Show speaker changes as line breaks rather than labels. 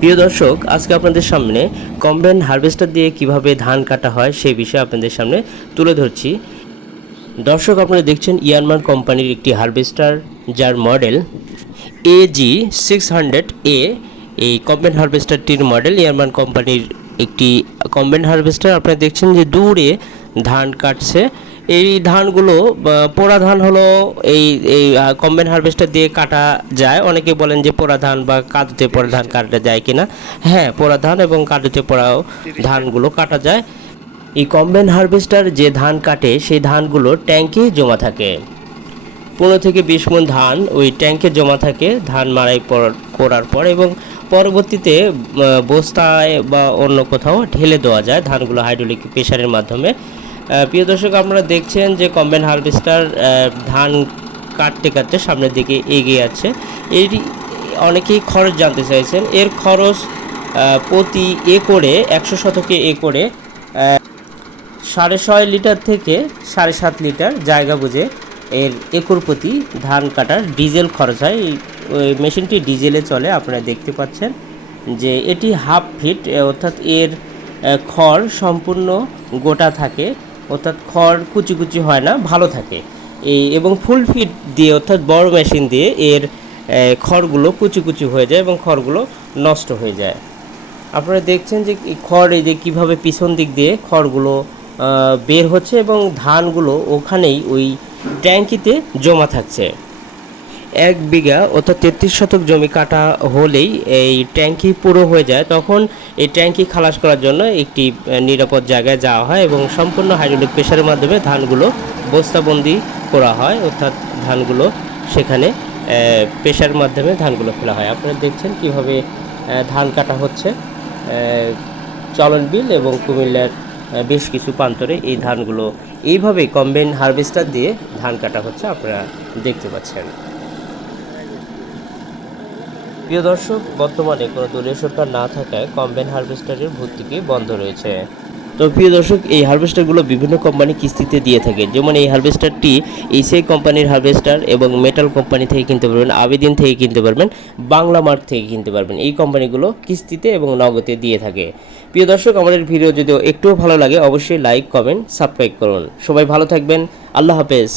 প্রিয় দর্শক, আজকে আপনাদের সামনে কম্বাইন হারভেস্টার দিয়ে কীভাবে ধান কাটা হয় সেই বিষয়ে আপনাদের সামনে তুলে ধরছি। দর্শক, আপনারা দেখছেন ইয়ারমান কোম্পানির একটি হারভেস্টার, যার model AG six hundred A. এই কম্বাইন হারভেস্টারটির মডেল ইয়ারমান কোম্পানির একটি কম্বাইন হারভেস্টার। আপনারা দেখছেন যে দূরে ধান কাটছে। এই ধানগুলো পোড়া ধান হলো এই এই কম্বাইন হারভেস্টার দিয়ে কাটা যায়। অনেকে বলেন যে পোড়া ধান বা কাদুতে পোড়া ধান কাটা যায় কিনা। হ্যাঁ পোড়া ধান এবং কাদুতে পোড়াও ধানগুলো কাটা যায়। এই কম্বাইন হারভেস্টার যে ধান কাটে, সেই ধানগুলো ট্যাঙ্কে জমা থাকে। পনেরো থেকে বিশ মন ধান ওই ট্যাঙ্কে জমা থাকে ধান মারাই করার পর এবং পরবর্তীতে বস্তায় বা অন্য কোথাও ঢেলে দেওয়া যায়। ধানগুলো হাইড্রোলিক প্রেশারের মাধ্যমে। প্রিয় দর্শক, আপনারা দেখছেন যে কম্বাইন হারভেস্টার ধান কাটতে কাটতে সামনের দিকে এগিয়ে যাচ্ছে এর অনেকেই খরচ জানতে চাইছেন। এর খরচ প্রতি একরে একশো শতকে একরে সাড়ে ছয় লিটার থেকে সাড়ে সাত লিটার জায়গা বুঝে এর একর প্রতি ধান কাটার ডিজেল খরচ হয়। ওই মেশিনটি ডিজেলে চলে, আপনারা দেখতে পাচ্ছেন যে এটি হাফ ফিট, অর্থাৎ এর খড় সম্পূর্ণ গোটা থাকে। অর্থাৎ খড় কুচি কুচি হয় না, ভালো থাকে। এই এবং ফুল ফিট দিয়ে অর্থাৎ বড় মেশিন দিয়ে এর খড়গুলো কুচি কুচি হয়ে যায় এবং খড়গুলো নষ্ট হয়ে যায়। আপনারা দেখছেন যে খড় এই যে কীভাবে পিছন দিক দিয়ে খড়গুলো বের হচ্ছে এবং ধানগুলো ওখানেই ওই ট্যাঙ্কিতে জমা থাকছে। এক বিঘা অর্থাৎ তেত্রিশ শতক জমি কাটা হলেই এই ট্যাঙ্কি পুরো হয়ে যায়। তখন এই ট্যাঙ্কি খালাস করার জন্য একটি নিরাপদ জায়গায় যাওয়া হয় এবং সম্পূর্ণ হাইড্রোলিক প্রেশারের মাধ্যমে ধানগুলো বস্তাবন্দি করা হয়। অর্থাৎ ধানগুলো সেখানে প্রেশারের মাধ্যমে ধানগুলো ফেলা হয়। আপনারা দেখছেন কীভাবে ধান কাটা হচ্ছে। চলন বিল এবং কুমিল্লার বেশ কিছু প্রান্তরে এই ধানগুলো এইভাবেই কম্বাইন হারভেস্টার দিয়ে ধান কাটা হচ্ছে। আপনারা দেখতে পাচ্ছেন। প্রিয় দর্শক, বর্তমানে কোনো দলীয় সরকার না থাকায় কম্বাইন হারভেস্টারের ভর্তুকি বন্ধ রয়েছে। তো প্রিয় দর্শক, এই হারভেস্টারগুলো বিভিন্ন কোম্পানি কিস্তিতে দিয়ে থাকে। যেমন এই হারভেস্টারটি এসিআই কোম্পানির হারভেস্টার এবং মেটাল কোম্পানি থেকে কিনতে পারবেন, আবেদিন থেকে কিনতে পারবেন, বাংলা মার্ক থেকে কিনতে পারবেন। এই কোম্পানিগুলো কিস্তিতে এবং নগদে দিয়ে থাকে। প্রিয় দর্শক, আমাদের ভিডিও যদি একটুও ভালো লাগে, অবশ্যই লাইক, কমেন্ট, সাবস্ক্রাইব করুন। সবাই ভালো থাকবেন। আল্লাহ হাফেজ।